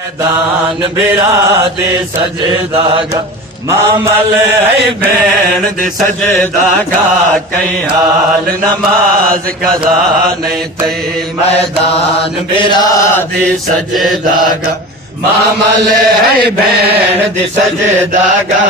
मैदान बिरादे सजदागा मामल है भेण दे सजदागा कई हाल नमाज कदा नहीं थई मैदान बिरादे सजदागा मामल है भेण दे सजदागा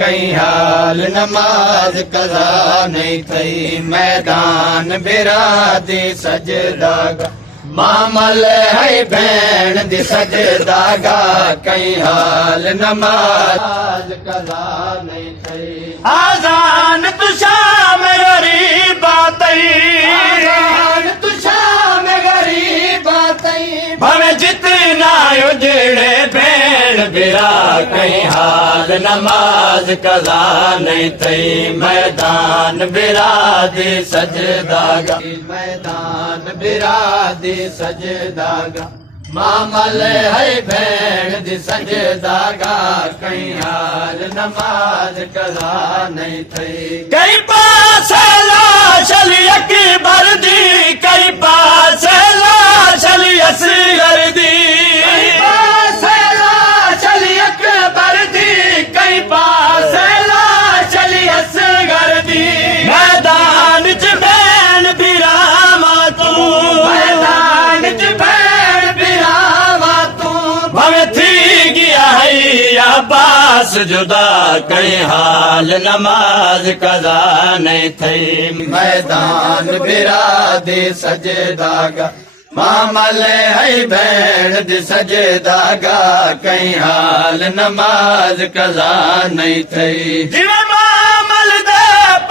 कई हाल नमाज कदा नहीं थई मैदान बिरादे सजदागा मामल है भेण दी सजदागा कई हाल नमाज कदा नहीं थई आजान तू शाम गरीब आतई आजान तू शाम गरीब आतई भवे जितना उजड़े भेण बिरा कई हाल नमाज कदा नहीं थई मैदान बिरा दे सजदागा मैदान बिरा दे सजदागा मामल है भेण दी सजदागा कई हाल नमाज कदा नहीं थई कई पास लाशली अकबर दी कई पास लाशली असगर दी कई पास लाशली अकबर दी कई पास लाशली असगर दी मैदान च भेण बिरामा तू मैदान च भेण बिरामा तू भवे थी गया है या बास जुदा कई हाल नमाज कदा नहीं थई मैदान बिरादे सजदागा मामल है भेण दी सजदागा कई हाल नमाज कदा नहीं थई जिवे मामल दे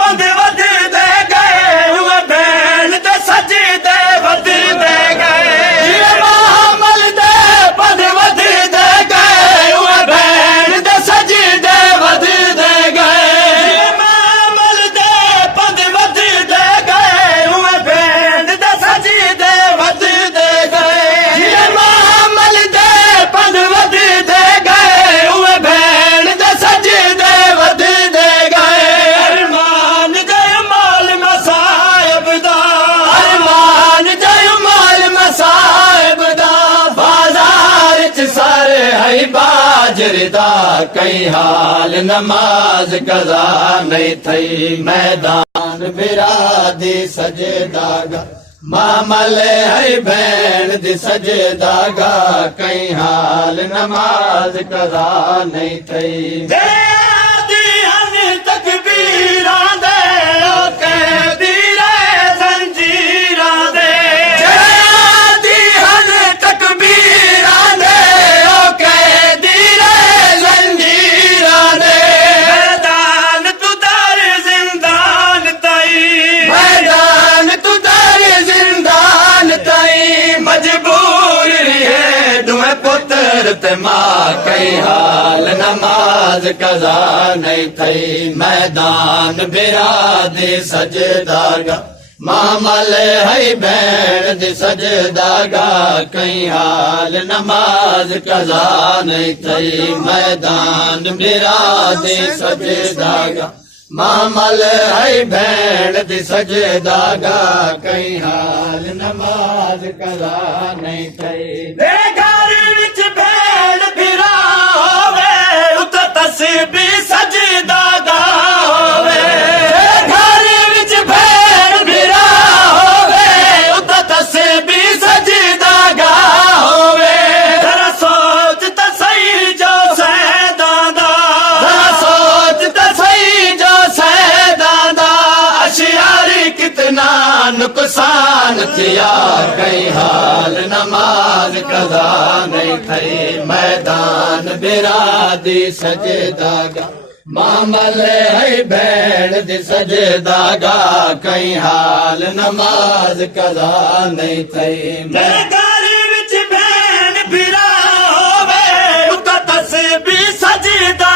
पंध वध दे गए हुए भेण दे सजदे वध दे गए जिवे मामल दे पंध वध दे गए हुए भेण दे सजदे वध दे गए जिवे मामल दे पंध वध दे गए हुए भेण दे सजदे वध दे गए जिवे मामल दे पंध वध दे गए हुए भेण दे सजदे वध दे गए अरमान जय माल मसाइब दा अरमान जय माल मसाइब दा बाजार च सारे है बाजर दा कई हाल नमाज कदा नहीं थई मैदान बिरादे सजदागा मामल है भेण दी सजदागा कई हाल नमाज कदा नहीं थई तकबीरां दे ओ कैदी रे जंजीरां दे जयदी हन तकबीरां दे ओ कैदी रे जंजीरां दे मैदान तू दर जिंदान तई मैदान तू दर जिंदान तई मजबूर है दुए पुत्र ते मां कई हाल नमाज कदा नहीं थई मैदान बिरादे सजदागा मामल है भेण दी सजदागा कई हाल नमाज कदा नहीं थई मैदान बिरादे सजदागा मामल है भेण दी सजदागा कई हाल नमाज कदा नहीं थई घर विच भेण बिरा होवे उत तस्बीह सजदागा होवे घर विच भेण बिरा होवे उत तस्बीह सजदागा होवे जरा सोच त सही जो सैदादा जरा सोच त सही जो सैदादा अशियारी कितना नुकसान थिया कई हाल नमाज कदा नहीं थई मैदान बिरादे सजदागा मामल है भेण दी सजदागा कई हाल नमाज कदा नहीं थई घर विच भेण बिरा होवे उत तस्बीह सजदा